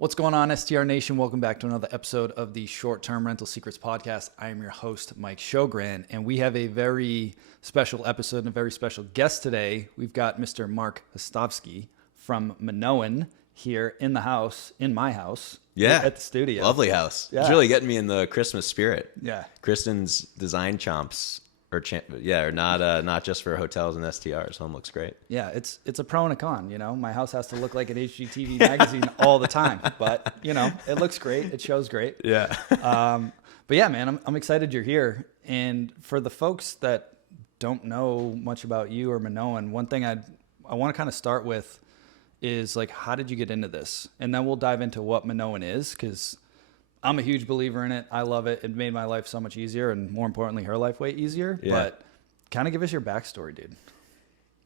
What's going on, STR Nation? Welcome back to another episode of the Short-Term Rental Secrets Podcast. I am your host, Mike Sjogren, and we have a very special episode and a very special guest today. We've got Mr. Marc Hostovsky from Minoan here in the house, in my house, at the studio. Lovely house. Yeah. It's really getting me in the Christmas spirit. Yeah. Kristen's design chomps are not just for hotels and STRs. Home looks great. Yeah, it's a pro and a con, you know. My house has to look like an HGTV magazine all the time, but, you know, it looks great. It shows great. Yeah. But yeah, man, I'm excited you're here. And for the folks that don't know much about you or Minoan, one thing I want to kind of start with is, like, how did you get into this? And then we'll dive into what Minoan is, because I'm a huge believer in it. I love it. It made my life so much easier, and more importantly, her life way easier. Yeah. But kind of give us your backstory, dude.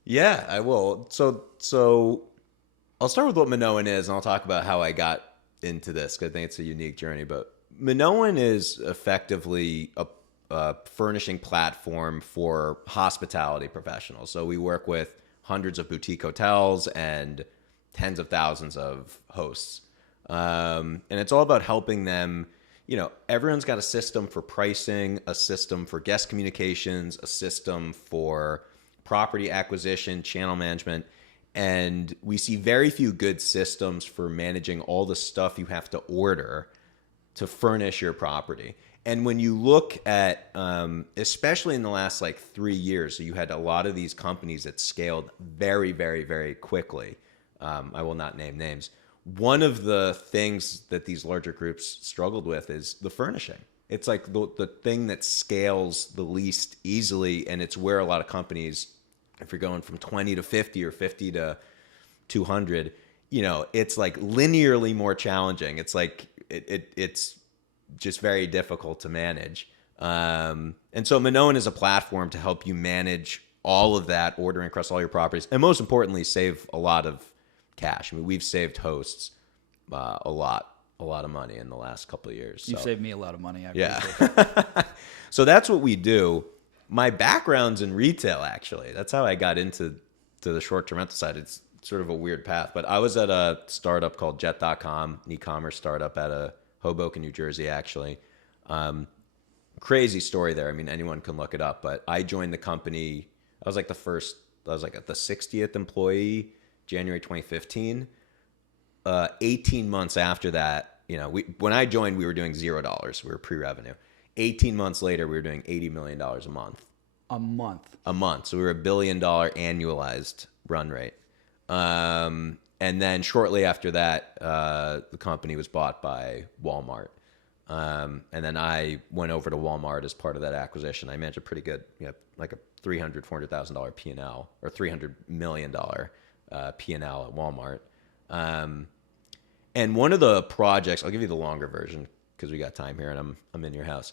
Yeah, I will. So I'll start with what Minoan is, and I'll talk about how I got into this, because I think it's a unique journey. But Minoan is effectively a furnishing platform for hospitality professionals. So we work with hundreds of boutique hotels and tens of thousands of hosts. And it's all about helping them. You know, everyone's got a system for pricing, a system for guest communications, a system for property acquisition, channel management. And we see very few good systems for managing all the stuff you have to order to furnish your property. And when you look at, especially in the last 3 years, so you had a lot of these companies that scaled very, very, very quickly. I will not name names. One of the things that these larger groups struggled with is the furnishing. It's like the thing that scales the least easily, and it's where a lot of companies, if you're going from 20 to 50 or 50 to 200, you know, it's like linearly more challenging. It's like it's just very difficult to manage. And so Minoan is a platform to help you manage all of that, ordering across all your properties, and most importantly, save a lot of cash. I mean, we've saved hosts a lot of money in the last couple of years. You've saved me a lot of money. Yeah. So that's what we do. My background's in retail, actually. That's how I got into the short-term rental side. It's sort of a weird path, but I was at a startup called Jet.com, an e-commerce startup at a Hoboken, New Jersey, actually. Crazy story there. I mean, anyone can look it up, but I joined the company. I was like the 60th employee, January 2015. 18 months after that, you know, when I joined, we were doing $0. We were pre-revenue. 18 months later, we were doing $80 million a month. A month. So we were $1 billion annualized run rate. And then shortly after that, the company was bought by Walmart. And then I went over to Walmart as part of that acquisition. I managed a pretty good, you know, like a $300,000, $400,000 P&L, or $300 million P&L at Walmart. And one of the projects, I'll give you the longer version because we got time here and I'm in your house.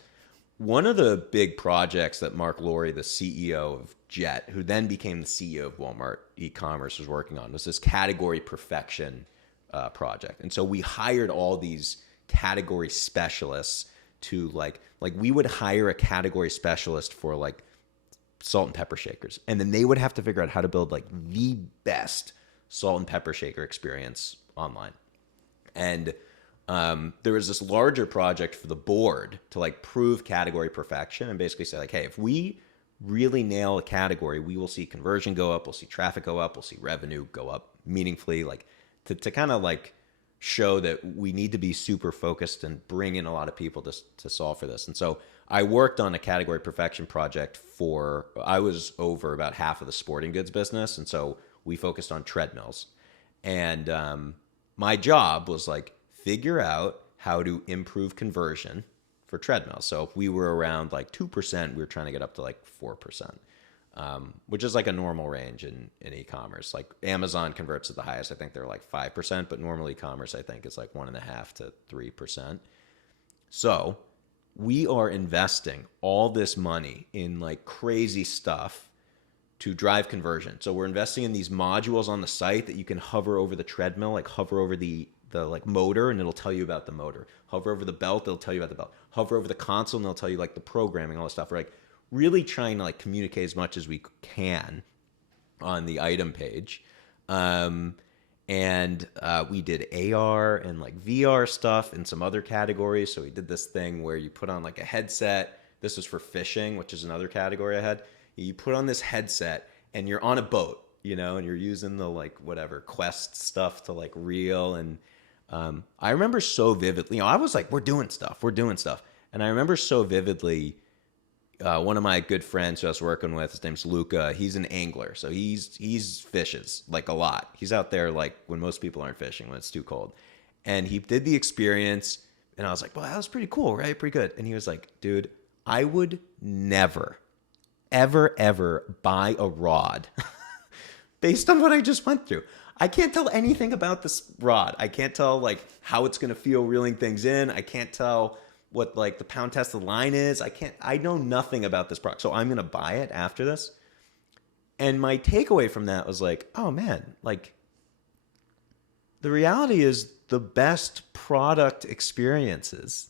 One of the big projects that Marc Reilly, the CEO of Jet, who then became the CEO of Walmart e-commerce, was working on was this category perfection project. And so we hired all these category specialists to like we would hire a category specialist for like salt and pepper shakers. And then they would have to figure out how to build like the best salt and pepper shaker experience online. And there was this larger project for the board to like prove category perfection and basically say like, hey, if we really nail a category, we will see conversion go up, we'll see traffic go up, we'll see revenue go up meaningfully, like to kind of like show that we need to be super focused and bring in a lot of people to solve for this. And so I worked on a category perfection project I was over about half of the sporting goods business. And so we focused on treadmills. And my job was like, figure out how to improve conversion for treadmills. So if we were around like 2%, we were trying to get up to like 4%, which is like a normal range in e-commerce. Like Amazon converts at the highest. I think they're like 5%, but normal e-commerce, I think, is like 1.5 to 3%. So we are investing all this money in like crazy stuff to drive conversion. So we're investing in these modules on the site that you can hover over the treadmill, like hover over the like motor and it'll tell you about the motor. Hover over the belt, it'll tell you about the belt. Hover over the console and it'll tell you like the programming, all this stuff. We're like really trying to like communicate as much as we can on the item page. And we did AR and like VR stuff in some other categories. So we did this thing where you put on like a headset. This was for fishing, which is another category I had. You put on this headset and you're on a boat, you know, and you're using the like whatever Quest stuff to like reel. And I remember so vividly, you know, I was like, we're doing stuff. And I remember so vividly, one of my good friends who I was working with, his name's Luca. He's an angler, so he's fishes like a lot. He's out there like when most people aren't fishing when it's too cold. And he did the experience, and I was like, well, that was pretty cool, right? Pretty good. And he was like, dude, I would never, ever buy a rod based on what I just went through. I can't tell anything about this rod. I can't tell like how it's gonna feel reeling things in. I can't tell what like the pound tested line is. I know nothing about this product. So I'm going to buy it after this. And my takeaway from that was like, oh man, like the reality is the best product experiences,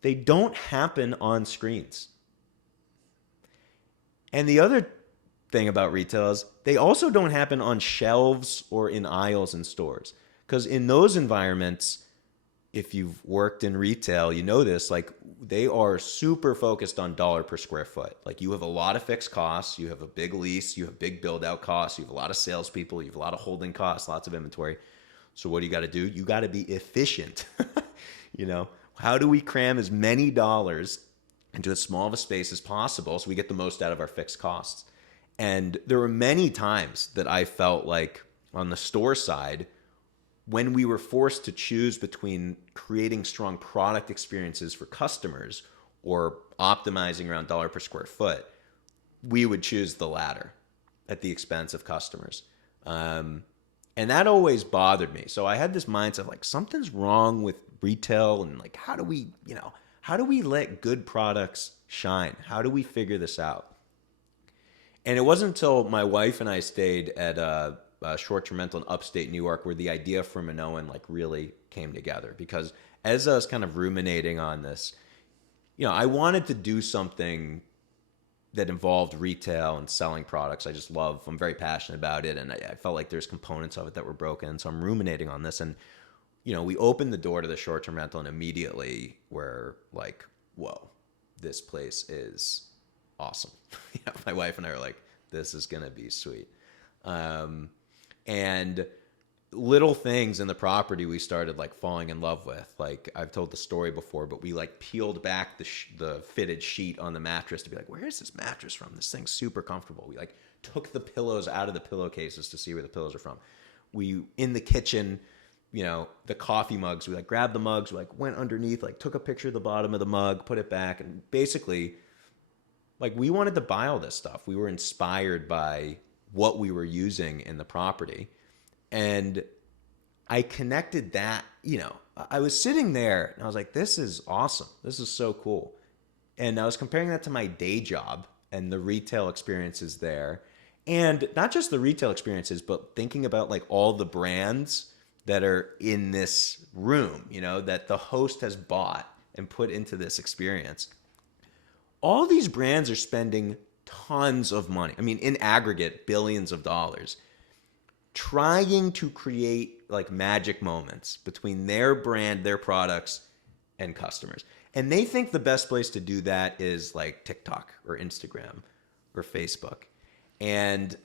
they don't happen on screens. And the other thing about retail is they also don't happen on shelves or in aisles in stores. Because in those environments, if you've worked in retail, you know this, like they are super focused on dollar per square foot. Like you have a lot of fixed costs, you have a big lease, you have big build out costs, you have a lot of salespeople, you have a lot of holding costs, lots of inventory. So what do you got to do? You got to be efficient. You know, how do we cram as many dollars into as small of a space as possible so we get the most out of our fixed costs? And there were many times that I felt like on the store side, when we were forced to choose between creating strong product experiences for customers or optimizing around dollar per square foot, we would choose the latter at the expense of customers. And that always bothered me. So I had this mindset like something's wrong with retail and like, how do we let good products shine? How do we figure this out? And it wasn't until my wife and I stayed at a short-term rental in upstate New York where the idea for Minoan like really came together. Because as I was kind of ruminating on this, you know, I wanted to do something that involved retail and selling products. I'm very passionate about it, and I felt like there's components of it that were broken. So I'm ruminating on this, and you know, we opened the door to the short-term rental, and immediately we're like, whoa, this place is awesome. You know, my wife and I are like, this is gonna be sweet. And little things in the property we started like falling in love with. Like I've told the story before, but we like peeled back the fitted sheet on the mattress to be like, where is this mattress from? This thing's super comfortable. We like took the pillows out of the pillowcases to see where the pillows are from. We, in the kitchen, you know, the coffee mugs, we like grabbed the mugs, we like went underneath, like took a picture of the bottom of the mug, put it back, and basically like we wanted to buy all this stuff. We were inspired by what we were using in the property. And I connected that, you know, I was sitting there and I was like, this is awesome. This is so cool. And I was comparing that to my day job and the retail experiences there. And not just the retail experiences, but thinking about like all the brands that are in this room, you know, that the host has bought and put into this experience. All these brands are spending tons of money. I mean, in aggregate, billions of dollars, trying to create like magic moments between their brand, their products, and customers. And they think the best place to do that is like TikTok or Instagram or Facebook. And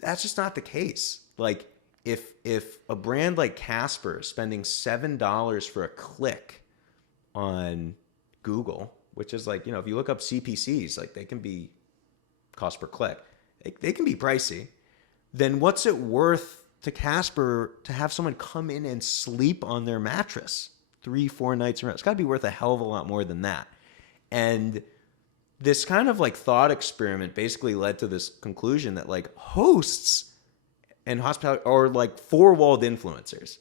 that's just not the case. Like if a brand like Casper is spending $7 for a click on Google, which is like, you know, if you look up CPCs, like they can be cost per click, they can be pricey. Then what's it worth to Casper to have someone come in and sleep on their mattress 3-4 nights in a row? It's got to be worth a hell of a lot more than that. And this kind of like thought experiment basically led to this conclusion that like hosts and hospitality are like four-walled influencers.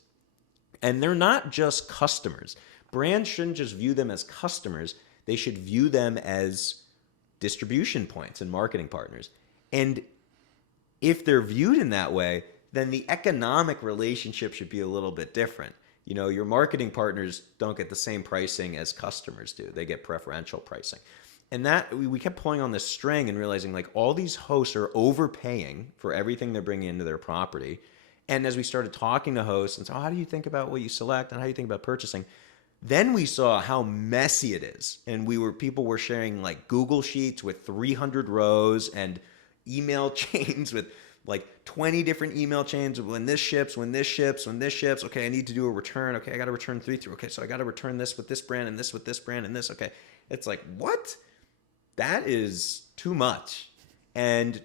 And they're not just customers. Brands shouldn't just view them as customers. They should view them as distribution points and marketing partners. And if they're viewed in that way, then the economic relationship should be a little bit different. You know, your marketing partners don't get the same pricing as customers do. They get preferential pricing. And that we kept pulling on this string and realizing like all these hosts are overpaying for everything they're bringing into their property. And as we started talking to hosts and so how do you think about what you select and how do you think about purchasing? Then we saw how messy it is. And people were sharing like Google Sheets with 300 rows and email chains with like 20 different email chains of when this ships. Okay, I need to do a return. Okay, I got to return 3 through. Okay, so I got to return this with this brand and this with this brand and this. Okay, it's like, what? That is too much. And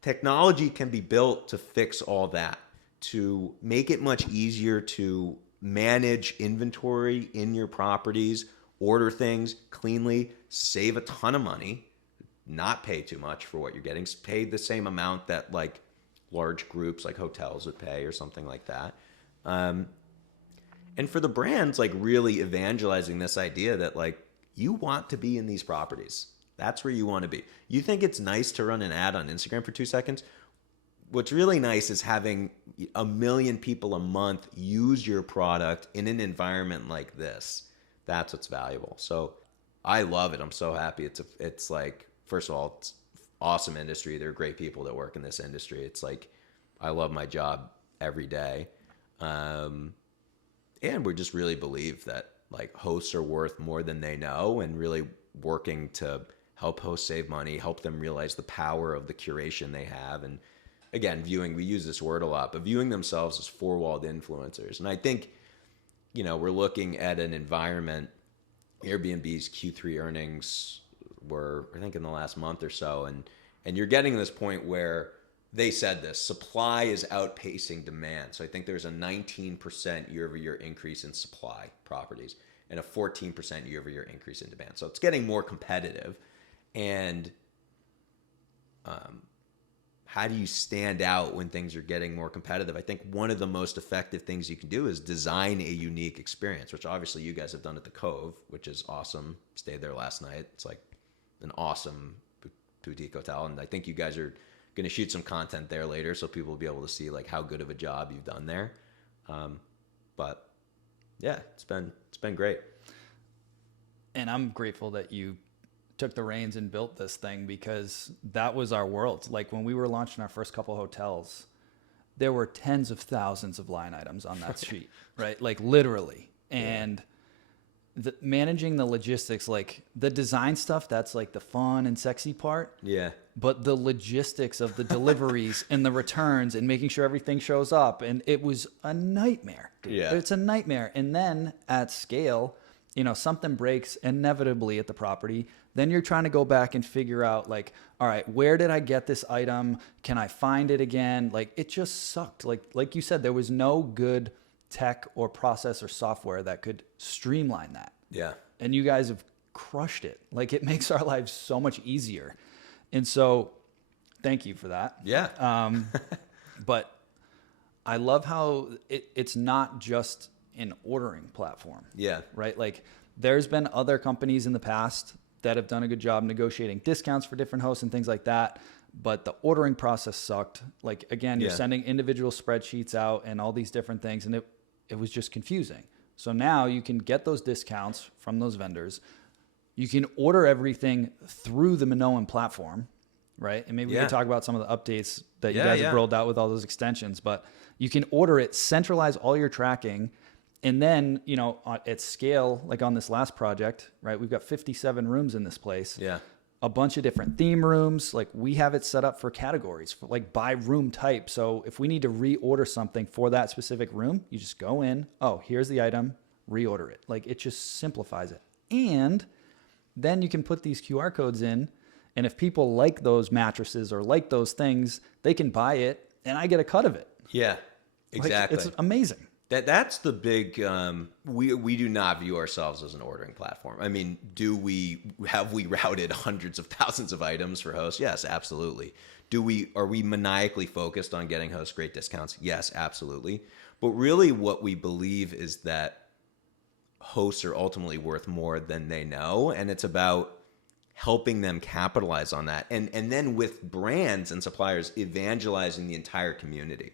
technology can be built to fix all that, to make it much easier to manage inventory in your properties, order things cleanly, save a ton of money, not pay too much for what you're getting, pay the same amount that like large groups like hotels would pay or something like that. And for the brands, like really evangelizing this idea that like you want to be in these properties. That's where you want to be. You think it's nice to run an ad on Instagram for 2 seconds? What's really nice is having 1 million people a month use your product in an environment like this. That's what's valuable. So I love it. I'm so happy. It's like, first of all, it's awesome industry. There are great people that work in this industry. It's like, I love my job every day. And we just really believe that like hosts are worth more than they know, and really working to help hosts save money, help them realize the power of the curation they have. And again, we use this word a lot, but viewing themselves as four-walled influencers. And I think, we're looking at an environment, Airbnb's Q3 earnings were, I think, in the last month or so. And you're getting to this point where they said this, supply is outpacing demand. So I think there's a 19% year-over-year increase in supply properties and a 14% year-over-year increase in demand. So it's getting more competitive. And how do you stand out when things are getting more competitive? I think one of the most effective things you can do is design a unique experience, which obviously you guys have done at the Cove, which is awesome. Stayed there last night. It's like an awesome boutique hotel. And I think you guys are going to shoot some content there later so people will be able to see like how good of a job you've done there. But yeah, it's been great. And I'm grateful that you took the reins and built this thing, because that was our world. Like when we were launching our first couple hotels, there were tens of thousands of line items on that sheet, right? Like literally. And managing the logistics, like the design stuff, that's like the fun and sexy part. Yeah. But the logistics of the deliveries and the returns and making sure everything shows up, and it was a nightmare. Dude. Yeah. It's a nightmare. And then at scale, something breaks inevitably at the property. Then you're trying to go back and figure out like, all right, where did I get this item? Can I find it again? Like it just sucked. Like you said, there was no good tech or process or software that could streamline that. Yeah. And you guys have crushed it. Like it makes our lives so much easier. And so thank you for that. Yeah. But I love how it's not just an ordering platform. Yeah. Right? Like there's been other companies in the past that have done a good job negotiating discounts for different hosts and things like that. But the ordering process sucked. Like, again, you're sending individual spreadsheets out and all these different things. And it was just confusing. So now you can get those discounts from those vendors. You can order everything through the Minoan platform, right? And maybe we can talk about some of the updates that you guys have rolled out with all those extensions. But you can order it, centralize all your tracking. And then, at scale, like on this last project, right, we've got 57 rooms in this place. Yeah. A bunch of different theme rooms. Like we have it set up for categories, like by room type. So if we need to reorder something for that specific room, you just go in, here's the item, reorder it. Like it just simplifies it. And then you can put these QR codes in. And if people like those mattresses or like those things, they can buy it and I get a cut of it. Yeah, exactly. Like, it's amazing. That's the big. We do not view ourselves as an ordering platform. I mean, have we routed hundreds of thousands of items for hosts? Yes, absolutely. Are we maniacally focused on getting hosts great discounts? Yes, absolutely. But really, what we believe is that hosts are ultimately worth more than they know, and it's about helping them capitalize on that, and then with brands and suppliers evangelizing the entire community.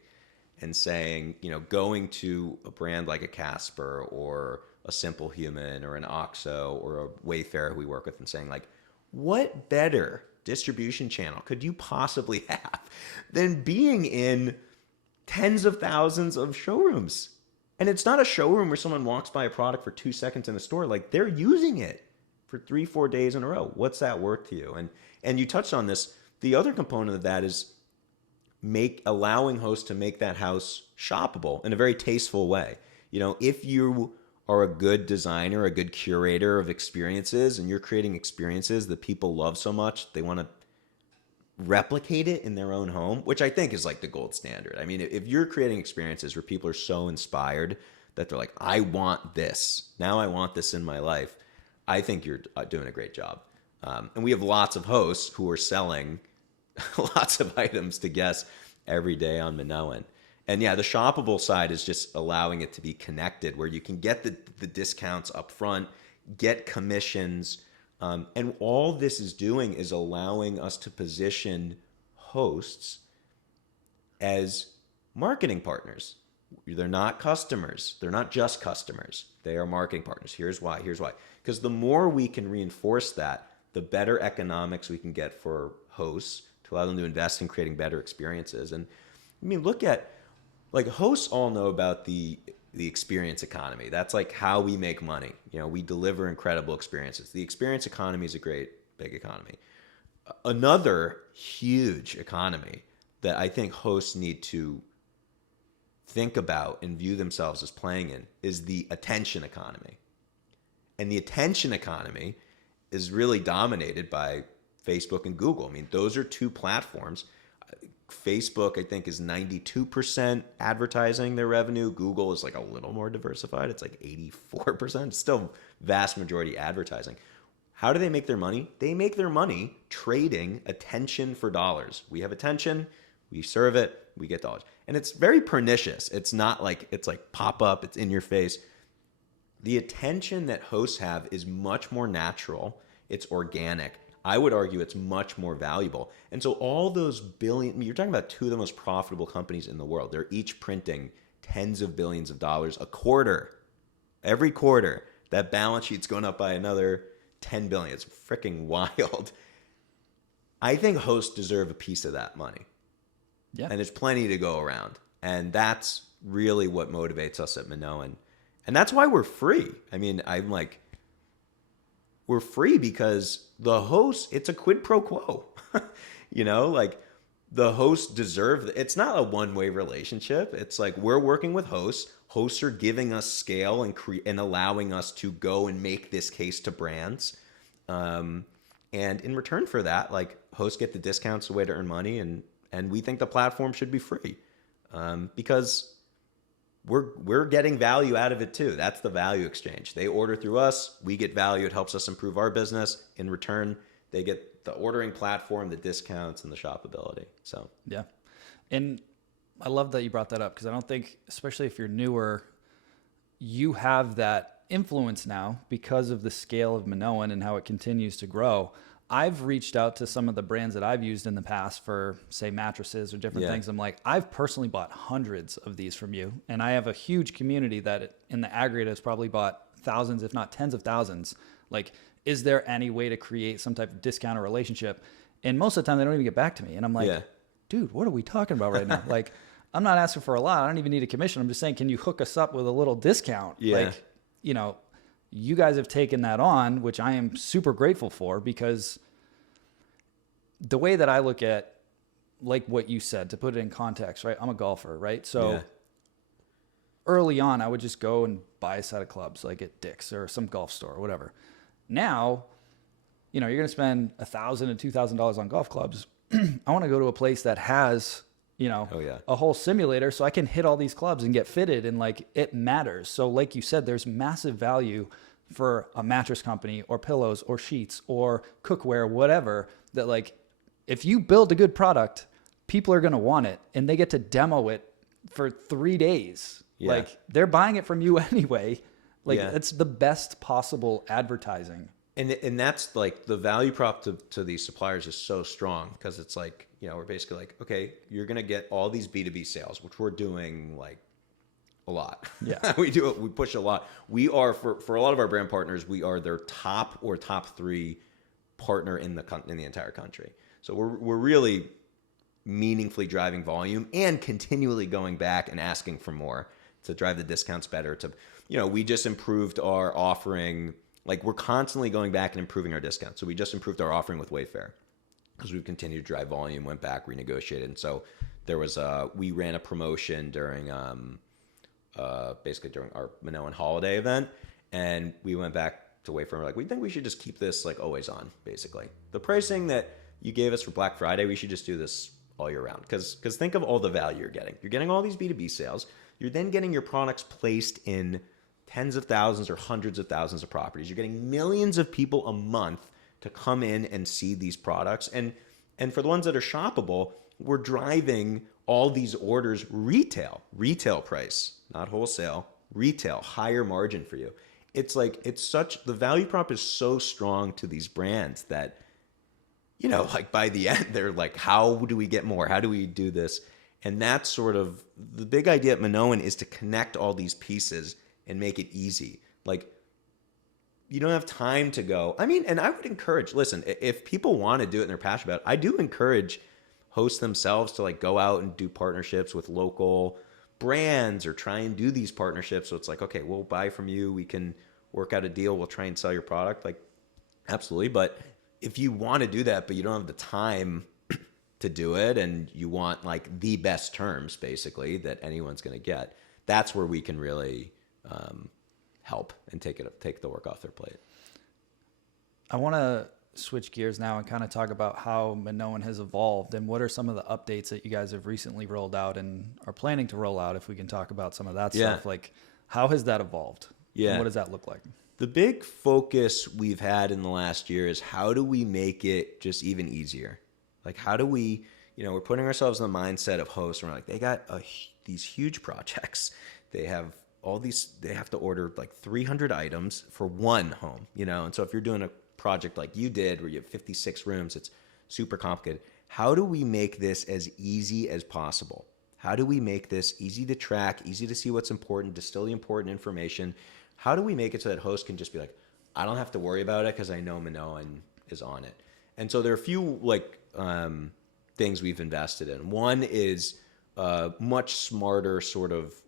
And saying, going to a brand like a Casper or a Simple Human or an OXO or a Wayfair who we work with and saying like, what better distribution channel could you possibly have than being in tens of thousands of showrooms? And it's not a showroom where someone walks by a product for 2 seconds in a store. Like, they're using it for 3-4 days in a row. What's that worth to you? And you touched on this. The other component of that is allowing hosts to make that house shoppable in a very tasteful way. You know, if you are a good designer, a good curator of experiences, and you're creating experiences that people love so much, they want to replicate it in their own home, which I think is like the gold standard. I mean, if you're creating experiences where people are so inspired that they're like, I want this, now I want this in my life, I think you're doing a great job. And we have lots of hosts who are selling lots of items to guests every day on Minoan. And yeah, the shoppable side is just allowing it to be connected, where you can get the discounts up front, get commissions. And all this is doing is allowing us to position hosts as marketing partners. They're not customers. They're not just customers. They are marketing partners. Here's why. Here's why. Because the more we can reinforce that, the better economics we can get for hosts to allow them to invest in creating better experiences. And I mean, look at, like, hosts all know about the experience economy. That's like how we make money. You know, we deliver incredible experiences. The experience economy is a great big economy. Another huge economy that I think hosts need to think about and view themselves as playing in is the attention economy. And the attention economy is really dominated by Facebook and Google. I mean, those are two platforms. Facebook, I think, is 92% advertising their revenue. Google is like a little more diversified. It's like 84%. It's still vast majority advertising. How do they make their money? They make their money trading attention for dollars. We have attention, we serve it, we get dollars. And it's very pernicious. It's not like, it's like pop up, it's in your face. The attention that hosts have is much more natural. It's organic. I would argue it's much more valuable. And so all those you're talking about two of the most profitable companies in the world. They're each printing tens of billions of dollars a quarter. Every quarter, that balance sheet's going up by another 10 billion. It's freaking wild. I think hosts deserve a piece of that money. Yeah. And there's plenty to go around. And that's really what motivates us at Minoan. And that's why we're free. I mean, I'm like, we're free because the hosts, it's a quid pro quo. You know, like, the hosts deserve, it's not a one-way relationship. It's like, we're working with hosts. Hosts are giving us scale and allowing us to go and make this case to brands. And in return for that, like, hosts get the discounts, the way to earn money. And we think the platform should be free because we're getting value out of it too. That's the value exchange. They order through us, we get value. It helps us improve our business. In return, they get the ordering platform, the discounts, and the shoppability. So yeah, and I love that you brought that up, because I don't think, especially if you're newer, you have that influence now because of the scale of Minoan and how it continues to grow. I've reached out to some of the brands that I've used in the past for, say, mattresses or different things. I'm like, I've personally bought hundreds of these from you. And I have a huge community that in the aggregate has probably bought thousands, if not tens of thousands. Like, is there any way to create some type of discount or relationship? And most of the time they don't even get back to me. And I'm like, dude, what are we talking about right now? Like, I'm not asking for a lot. I don't even need a commission. I'm just saying, can you hook us up with a little discount? Yeah. Like, you know, you guys have taken that on, which I am super grateful for, because the way that I look at, like what you said, to put it in context, right? I'm a golfer, right? So early on, I would just go and buy a set of clubs, like at Dick's or some golf store or whatever. Now, you know, you're going to spend $1,000 to $2,000 on golf clubs. I want to go to a place that has, you know, a whole simulator so I can hit all these clubs and get fitted, and like, it matters. So like you said, there's massive value for a mattress company or pillows or sheets or cookware, whatever, that like, if you build a good product, people are going to want it, and they get to demo it for 3 days. Yeah. Like, they're buying it from you anyway. Like, it's the best possible advertising. And that's like, the value prop to these suppliers is so strong, because it's like, you know, we're basically like, okay, you're going to get all these B2B sales, which we're doing like a lot. Yeah. We push a lot. We are, for a lot of our brand partners, we are their top 3 partner in the entire country. So we're really meaningfully driving volume and continually going back and asking for more to drive the discounts better. We just improved our offering. Like, we're constantly going back and improving our discounts. So we just improved our offering with Wayfair because we've continued to drive volume, went back, renegotiated. And so we ran a promotion during basically during our Minoan holiday event, and we went back to Wayfair and we're like, we think we should just keep this like always on, basically. The pricing that you gave us for Black Friday, we should just do this all year round. Because think of all the value you're getting. You're getting all these B2B sales. You're then getting your products placed in tens of thousands or hundreds of thousands of properties. You're getting millions of people a month to come in and see these products. And for the ones that are shoppable, we're driving all these orders retail price, not wholesale, retail, higher margin for you. It's like, the value prop is so strong to these brands that, like by the end, they're like, how do we get more? How do we do this? And that's sort of the big idea at Minoan, is to connect all these pieces and make it easy. Like, you don't have time to go. I mean, and I would encourage, listen, if people want to do it and they're passionate about it, I do encourage hosts themselves to like go out and do partnerships with local brands or try and do these partnerships. So it's like, okay, we'll buy from you. We can work out a deal. We'll try and sell your product. Like, absolutely. But if you want to do that, but you don't have the time to do it, and you want like the best terms basically that anyone's going to get, that's where we can really help and take the work off their plate. I want to switch gears now and kind of talk about how Minoan has evolved and what are some of the updates that you guys have recently rolled out and are planning to roll out, if we can talk about some of that stuff. Like, how has that evolved? Yeah. And what does that look like? The big focus we've had in the last year is how do we make it just even easier? Like, how do we, we're putting ourselves in the mindset of hosts, and we're like, they got these huge projects. They have they have to order like 300 items for one home, And so if you're doing a project like you did where you have 56 rooms, it's super complicated. How do we make this as easy as possible? How do we make this easy to track, easy to see what's important, distill the important information? How do we make it so that hosts can just be like, I don't have to worry about it because I know Minoan is on it? And so there are a few things we've invested in. One is much smarter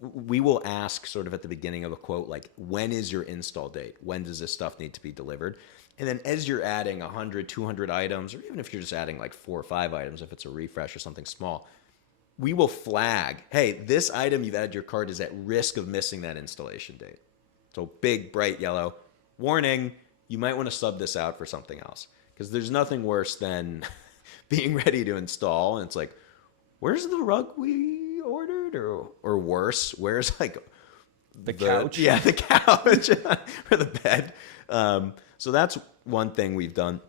we will ask sort of at the beginning of a quote, like, when is your install date? When does this stuff need to be delivered? And then as you're adding 100, 200 items, or even if you're just adding like 4 or 5 items, if it's a refresh or something small, we will flag, hey, this item you've added to your cart is at risk of missing that installation date. So big, bright yellow, warning, you might want to sub this out for something else. Because there's nothing worse than being ready to install, and it's like, where's the rug we ordered? Or worse, where's like the couch? Yeah, the couch or the bed. So that's one thing we've done.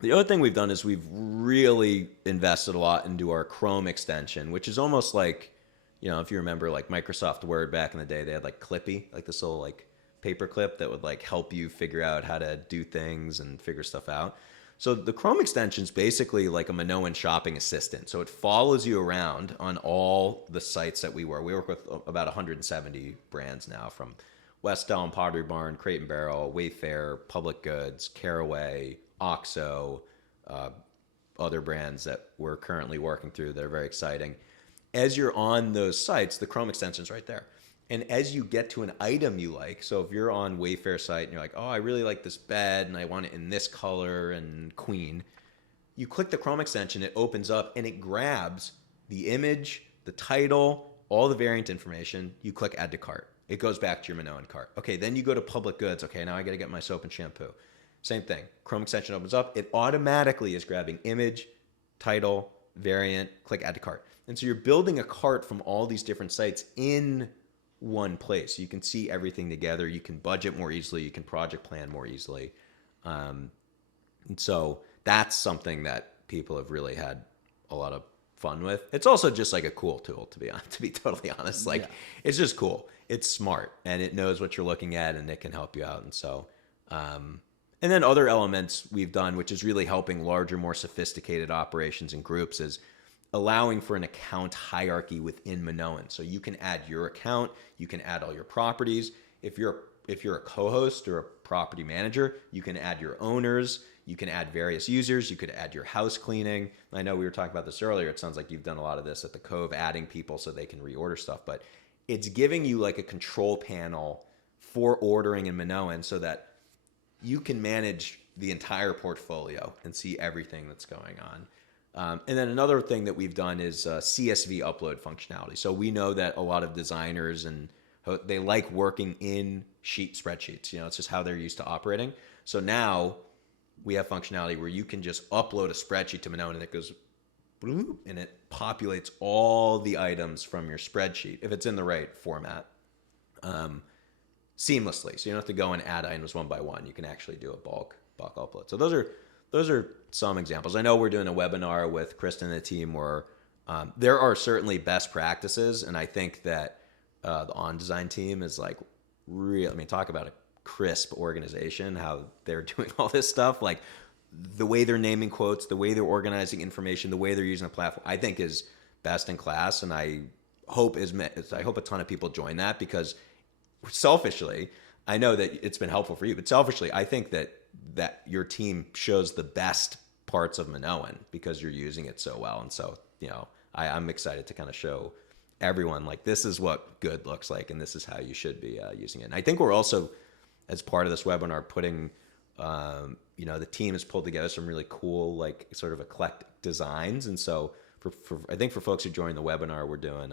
The other thing we've done is we've really invested a lot into our Chrome extension, which is almost like, if you remember like Microsoft Word back in the day, they had like Clippy, like this little like paper clip that would like help you figure out how to do things and figure stuff out. So the Chrome extension is basically like a Minoan shopping assistant. So it follows you around on all the sites that we work. We work with about 170 brands now, from West Elm, Pottery Barn, Crate and Barrel, Wayfair, Public Goods, Caraway, OXO, other brands that we're currently working through that are very exciting. As you're on those sites, the Chrome extension is right there. And as you get to an item you like, so if you're on Wayfair site and you're like, oh, I really like this bed and I want it in this color and queen, you click the Chrome extension, it opens up and it grabs the image, the title, all the variant information. You click add to cart. It goes back to your Minoan cart. Okay, then you go to Public Goods. Okay, now I got to get my soap and shampoo. Same thing. Chrome extension opens up. It automatically is grabbing image, title, variant, click add to cart. And so you're building a cart from all these different sites in one place. You can see everything together. You can budget more easily. You can project plan more easily. And so that's something that people have really had a lot of fun with. It's also just like a cool tool, to be totally honest. Like, It's just cool. It's smart and it knows what you're looking at and it can help you out. And so, and then other elements we've done, which is really helping larger, more sophisticated operations and groups, is allowing for an account hierarchy within Minoan. So you can add your account, you can add all your properties. If you're a co-host or a property manager, you can add your owners, You can add various users. You could add your house cleaning. I know we were talking about this earlier. It sounds like you've done a lot of this at the Cove, adding people so they can reorder stuff. But it's giving you like a control panel for ordering in Minoan so that you can manage the entire portfolio and see everything that's going on. And then another thing that we've done is CSV upload functionality. So we know that a lot of designers and they like working in spreadsheets. You know, it's just how they're used to operating. So now we have functionality where you can just upload a spreadsheet to Minoan and it goes bloop, and it populates all the items from your spreadsheet if it's in the right format seamlessly. So you don't have to go and add items one by one. You can actually do a bulk upload. So those are some examples. I know we're doing a webinar with Kristen and the team where there are certainly best practices, and I think that the On Design team is like real. I mean, talk about a crisp organization, how they're doing all this stuff. Like the way they're naming quotes, the way they're organizing information, the way they're using the platform, I think is best in class. And I hope a ton of people join that, because selfishly, I know that it's been helpful for you, but selfishly, I think that your team shows the best parts of Minoan because you're using it so well. And so, you know, I'm excited to kind of show everyone like this is what good looks like, and this is how you should be using it. And I think we're also, as part of this webinar, putting, you know, the team has pulled together some really cool, like sort of eclectic designs. And so I think for folks who join the webinar, we're doing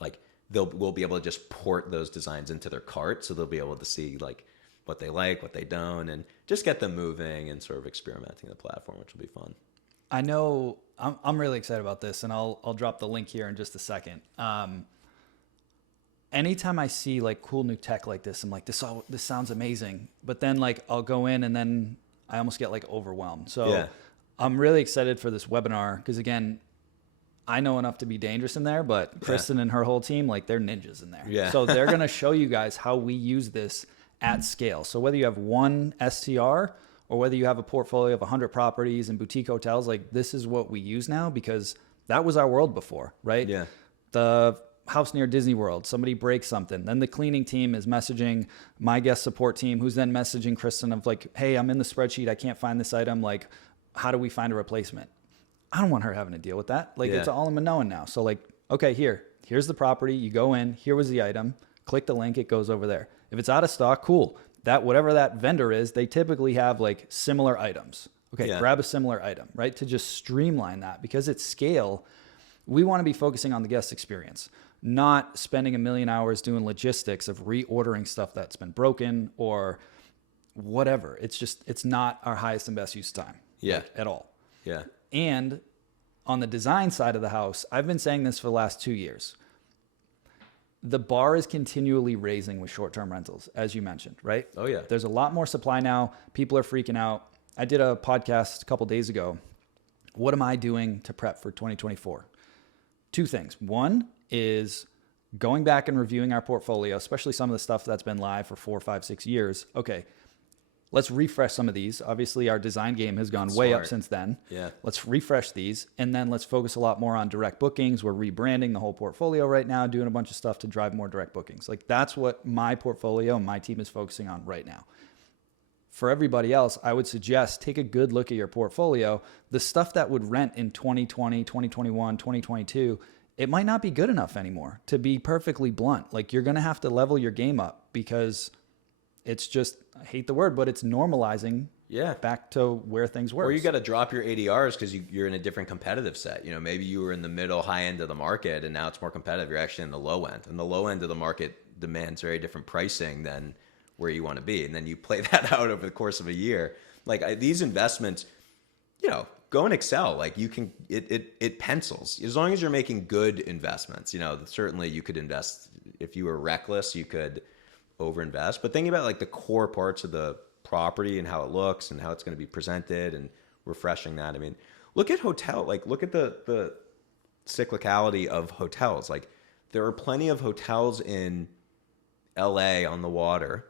like we'll be able to just port those designs into their cart, so they'll be able to see like what they like, what they don't, and just get them moving and sort of experimenting the platform, which will be fun. I know I'm really excited about this, and I'll drop the link here in just a second. Anytime I see like cool new tech like this, I'm like, this sounds amazing. But then like I'll go in and then I almost get like overwhelmed. So yeah. I'm really excited for this webinar because, again, I know enough to be dangerous in there, but Kristen and her whole team, like, they're ninjas in there. Yeah. So they're going to show you guys how we use this at scale. So whether you have one STR or whether you have a portfolio of 100 properties and boutique hotels, like, this is what we use now, because that was our world before, right? Yeah. The house near Disney World, somebody breaks something. Then the cleaning team is messaging my guest support team, who's then messaging Kristen of like, hey, I'm in the spreadsheet, I can't find this item. Like, how do we find a replacement? I don't want her having to deal with that. Like, it's all in Minoan now. So like, okay, here's the property. You go in, here was the item, click the link, it goes over there. If it's out of stock, cool. That whatever that vendor is, they typically have like similar items. Okay, grab a similar item, right? To just streamline that, because at scale, we want to be focusing on the guest experience, not spending a million hours doing logistics of reordering stuff that's been broken or whatever. It's not our highest and best use of time at all. Yeah. And on the design side of the house, I've been saying this for the last 2 years. The bar is continually raising with short-term rentals, as you mentioned, right? Oh, yeah. There's a lot more supply now. People are freaking out. I did a podcast a couple days ago. What am I doing to prep for 2024? 2 things. One is going back and reviewing our portfolio, especially some of the stuff that's been live for 4, 5, 6 years. Okay, let's refresh some of these. Obviously, our design game has gone way up since then. Yeah. Let's refresh these, and then let's focus a lot more on direct bookings. We're rebranding the whole portfolio right now, doing a bunch of stuff to drive more direct bookings. Like, that's what my portfolio and my team is focusing on right now. For everybody else, I would suggest take a good look at your portfolio. The stuff that would rent in 2020, 2021, 2022, it might not be good enough anymore, to be perfectly blunt. Like, you're going to have to level your game up, because it's just, I hate the word, but it's normalizing back to where things were. Or you got to drop your ADRs because you're in a different competitive set. You know, maybe you were in the middle, high end of the market, and now it's more competitive. You're actually in the low end. And the low end of the market demands very different pricing than where you want to be. And then you play that out over the course of a year. Like, these investments, you know, go and excel. Like, you can, it pencils. As long as you're making good investments, you know, certainly you could invest. If you were reckless, you could overinvest. But think about like the core parts of the property and how it looks and how it's going to be presented and refreshing that. I mean, look at look at the cyclicality of hotels. Like, there are plenty of hotels in LA on the water,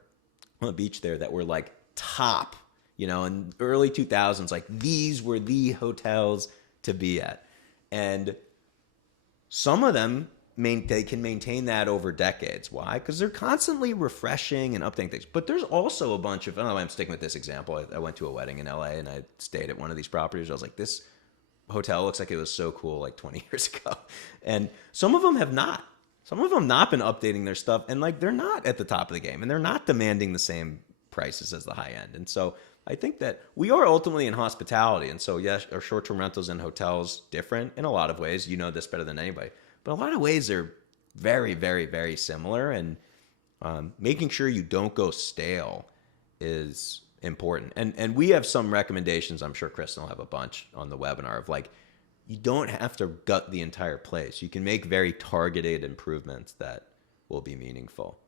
on the beach there, that were like top, you know, in early 2000s, like these were the hotels to be at. And some of them they can maintain that over decades. Why? Because they're constantly refreshing and updating things. But there's also a bunch of, I don't know why I'm sticking with this example. I went to a wedding in LA and I stayed at one of these properties. I was like, this hotel looks like it was so cool like 20 years ago. And some of them have not. Some of them not been updating their stuff. And like, they're not at the top of the game and they're not demanding the same prices as the high end. And so I think that we are ultimately in hospitality. And so yes, our short-term rentals and hotels different in a lot of ways. You know this better than anybody. But a lot of ways they're very, very, very similar. And making sure you don't go stale is important. And we have some recommendations. I'm sure Kristen will have a bunch on the webinar of like, you don't have to gut the entire place. You can make very targeted improvements that will be meaningful.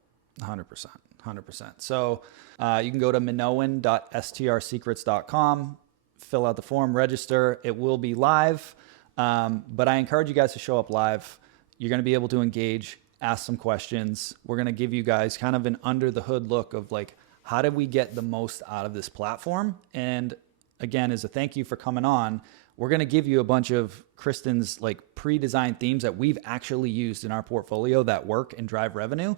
100%. 100%. So you can go to minoan.strsecrets.com, fill out the form, register. It will be live. But I encourage you guys to show up live. You're going to be able to engage, ask some questions. We're going to give you guys kind of an under the hood look of like, how did we get the most out of this platform? And again, as a thank you for coming on, we're going to give you a bunch of Kristen's like pre-designed themes that we've actually used in our portfolio that work and drive revenue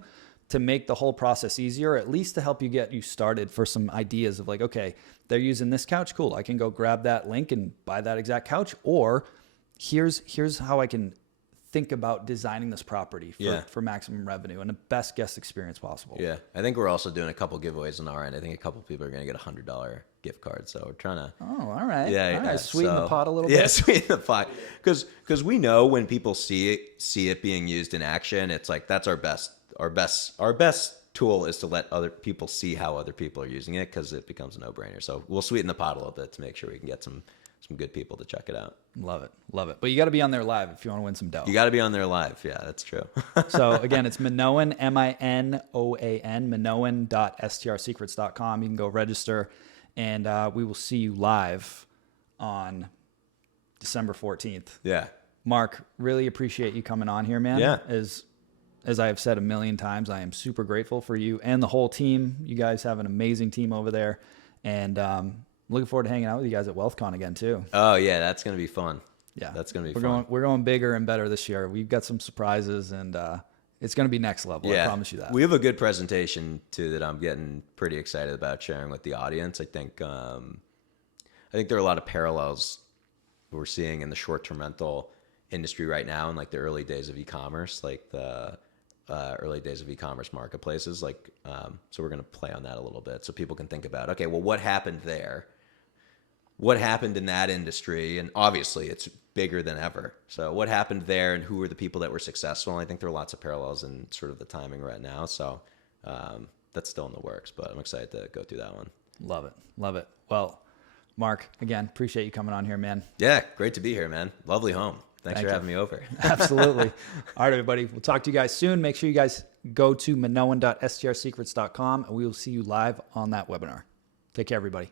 to make the whole process easier, at least to help you get you started for some ideas of like, okay, they're using this couch. Cool. I can go grab that link and buy that exact couch. Or here's how I can think about designing this property for maximum revenue and the best guest experience possible. Yeah. I think we're also doing a couple giveaways on our end. I think a couple people are going to get $100 gift card. So we're trying to. Oh, all right. Yeah. All right. Sweeten the pot a little bit. Yeah. Sweeten the pot. Because we know when people see it being used in action, it's like, that's our best tool is to let other people see how other people are using it, because it becomes a no-brainer. So we'll sweeten the pot a little bit to make sure we can get some good people to check it out. Love it. But you got to be on there live if you want to win some dough. You got to be on there live. Yeah, that's true. So again, it's Minoan, Minoan, Minoan.strsecrets.com. You can go register, and we will see you live on December 14th. Yeah. Marc, really appreciate you coming on here, man. Yeah. As I have said a million times, I am super grateful for you and the whole team. You guys have an amazing team over there. And looking forward to hanging out with you guys at WealthCon again, too. Oh, yeah, that's going to be fun. Yeah. That's going to be fun. We're going bigger and better this year. We've got some surprises, and it's going to be next level. Yeah. I promise you that. We have a good presentation, too, that I'm getting pretty excited about sharing with the audience. I think there are a lot of parallels we're seeing in the short-term rental industry right now in like the early days of e-commerce, like the early days of e-commerce marketplaces. Like, so we're going to play on that a little bit so people can think about, okay, well, what happened there? What happened in that industry? And obviously it's bigger than ever. So what happened there, and who were the people that were successful? And I think there are lots of parallels in sort of the timing right now. So that's still in the works, but I'm excited to go through that one. Love it. Well, Marc, again, appreciate you coming on here, man. Yeah, great to be here, man. Lovely home. Thanks for having me over. Absolutely. All right, everybody. We'll talk to you guys soon. Make sure you guys go to minoan.strsecrets.com, and we will see you live on that webinar. Take care, everybody.